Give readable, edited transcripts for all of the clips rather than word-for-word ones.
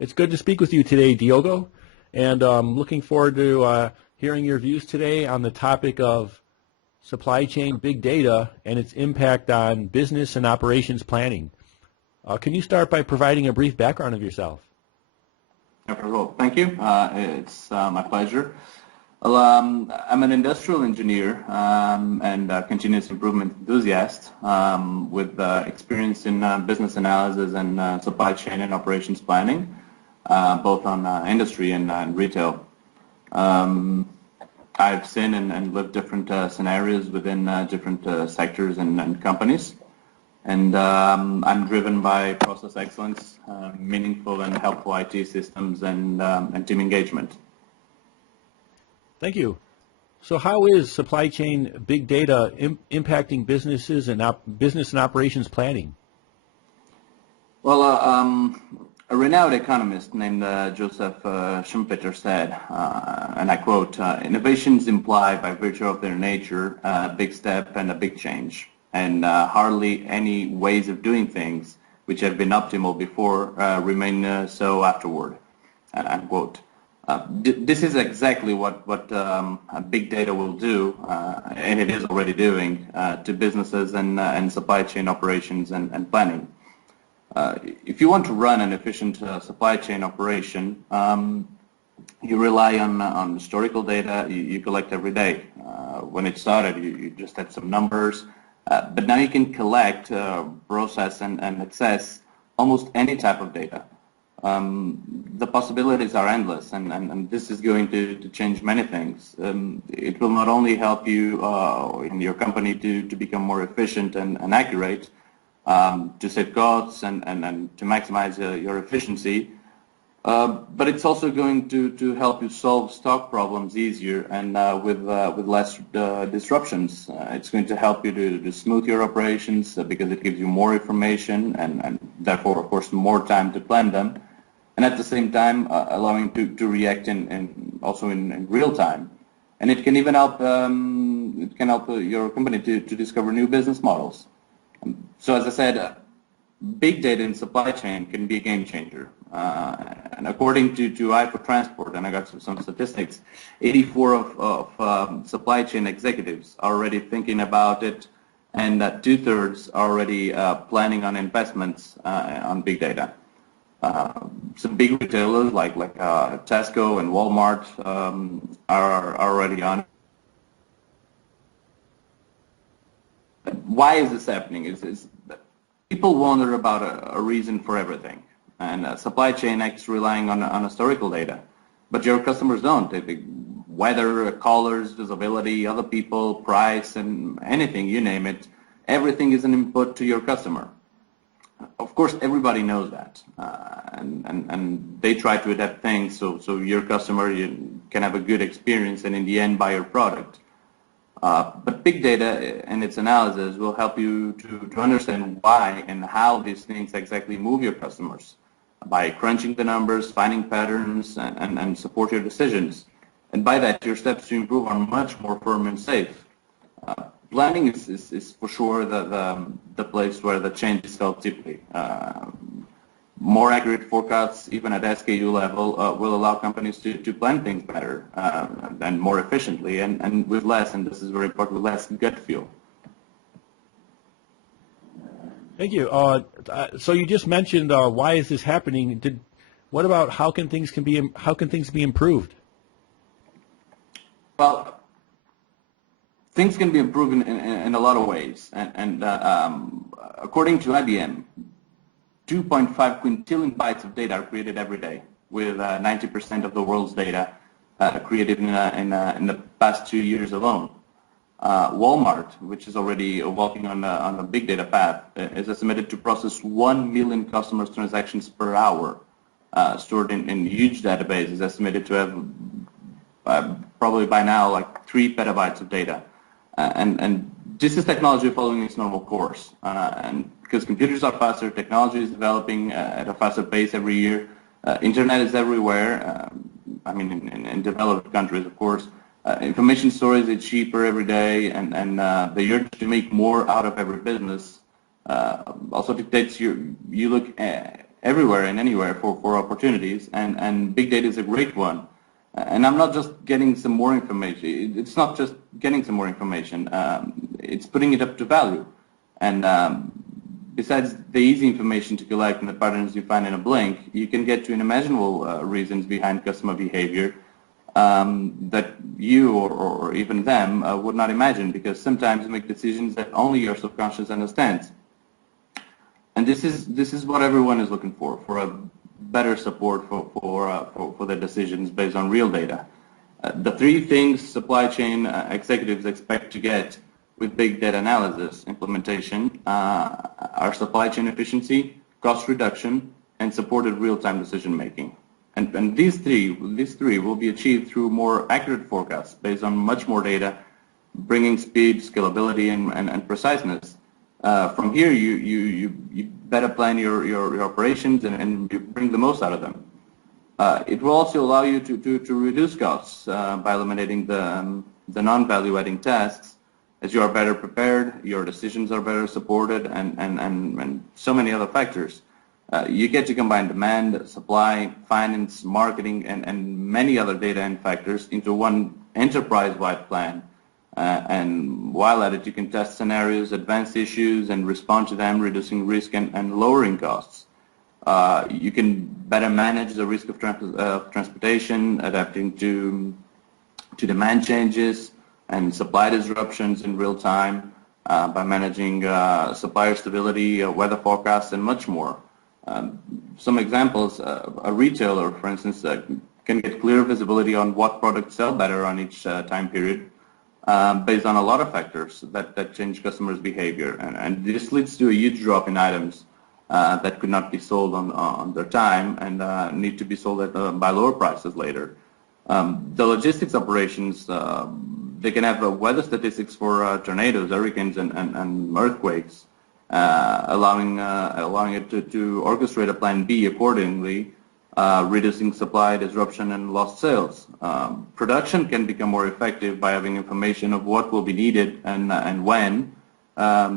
It's good to speak with you today, Diogo, and looking forward to hearing your views today on the topic of supply chain big data and its impact on business and operations planning. Can you start by providing a brief background of yourself? Well, thank you. It's my pleasure. Well, I'm an industrial engineer and continuous improvement enthusiast with experience in business analysis and supply chain and operations planning, both on industry and retail. I've seen and lived different scenarios within different sectors and companies. And I'm driven by process excellence, meaningful and helpful IT systems, and team engagement. Thank you. So how is supply chain big data impacting businesses and business and operations planning? Well, a renowned economist named Joseph Schumpeter said, and I quote, "Innovations imply by virtue of their nature a big step and a big change, and hardly any ways of doing things which have been optimal before remain so afterward," unquote. This is exactly what big data will do, and it is already doing, to businesses and supply chain operations and planning. If you want to run an efficient supply chain operation, you rely on historical data you collect every day. When it started, you just had some numbers, but now you can collect, process, and access almost any type of data. The possibilities are endless, and this is going to change many things. It will not only help you in your company to become more efficient and accurate, to save costs and to maximize your efficiency, but it's also going to help you solve stock problems easier and with less disruptions. It's going to help you to smooth your operations because it gives you more information and therefore, of course, more time to plan them, and at the same time allowing to react also in real time. And it can even help your company to discover new business models. So as I said, big data in supply chain can be a game changer. And according to I for Transport, and I got some statistics, 84 of supply chain executives are already thinking about it, and 2/3 are already planning on investments on big data. Some big retailers like Tesco and Walmart are already on it. Why is this happening? Is people wonder about a reason for everything, and supply chain acts relying on historical data, but your customers don't. Weather, colors, visibility, other people, price, and anything, you name it, everything is an input to your customer. Of course, everybody knows that, and they try to adapt things so your customer can have a good experience and in the end buy your product. But big data and its analysis will help you to understand why and how these things exactly move your customers by crunching the numbers, finding patterns, and support your decisions. And by that, your steps to improve are much more firm and safe. Planning is for sure the place where the change is felt deeply. More accurate forecasts, even at SKU level, will allow companies to plan things better and more efficiently and with less, and this is very important, with less gut feel. Thank you. So you just mentioned why is this happening? What about how can things be improved? Well, things can be improved in a lot of ways, and according to IBM, 2.5 quintillion bytes of data are created every day, with 90% of the world's data created in the past 2 years alone. Walmart, which is already walking on a big data path, is estimated to process 1 million customers' transactions per hour, stored in huge databases, estimated to have probably by now like 3 petabytes of data. And this is technology following its normal course. And because computers are faster, technology is developing at a faster pace every year. Internet is everywhere. I mean, in developed countries, of course. Information storage is cheaper every day, and the urge to make more out of every business also dictates you look everywhere and anywhere for opportunities, and big data is a great one. And I'm not just getting some more information. It's not just getting some more information. It's putting it up to value. And besides the easy information to collect and the patterns you find in a blink, you can get to unimaginable reasons behind customer behavior that you or even them would not imagine, because sometimes you make decisions that only your subconscious understands. And this is what everyone is looking for a better support for their decisions based on real data. The three things supply chain executives expect to get with big data analysis implementation are supply chain efficiency, cost reduction, and supported real-time decision making. And these three will be achieved through more accurate forecasts based on much more data, bringing speed, scalability, and preciseness. From here, you better plan your operations and you bring the most out of them. It will also allow you to reduce costs by eliminating the non-value adding tasks, as you are better prepared, your decisions are better supported, and so many other factors. You get to combine demand, supply, finance, marketing, and many other data and factors into one enterprise-wide plan. And while at it, you can test scenarios, advance issues, and respond to them, reducing risk and lowering costs. You can better manage the risk of transportation, adapting to demand changes and supply disruptions in real time by managing supplier stability, weather forecasts, and much more. Some examples, a retailer, for instance, can get clear visibility on what products sell better on each time period based on a lot of factors that change customers' behavior. And this leads to a huge drop in items that could not be sold on their time and need to be sold by lower prices later. The logistics operations, they can have weather statistics for tornadoes, hurricanes, and earthquakes, allowing it to orchestrate a plan B accordingly, reducing supply disruption and lost sales. Production can become more effective by having information of what will be needed and when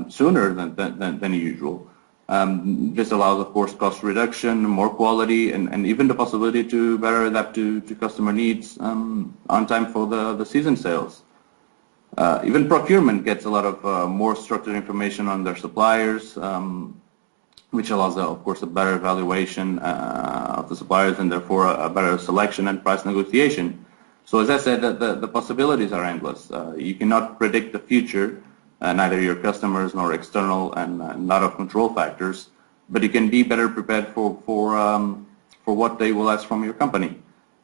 sooner than usual. This allows, of course, cost reduction, more quality, and even the possibility to better adapt to customer needs on time for the season sales. Even procurement gets a lot of more structured information on their suppliers, which allows, of course, a better evaluation of the suppliers and therefore a better selection and price negotiation. So as I said, the possibilities are endless. You cannot predict the future, neither your customers nor external and out of control factors, but you can be better prepared for what they will ask from your company.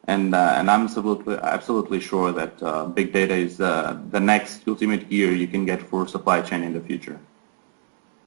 And I'm absolutely sure that big data is the next ultimate gear you can get for supply chain in the future.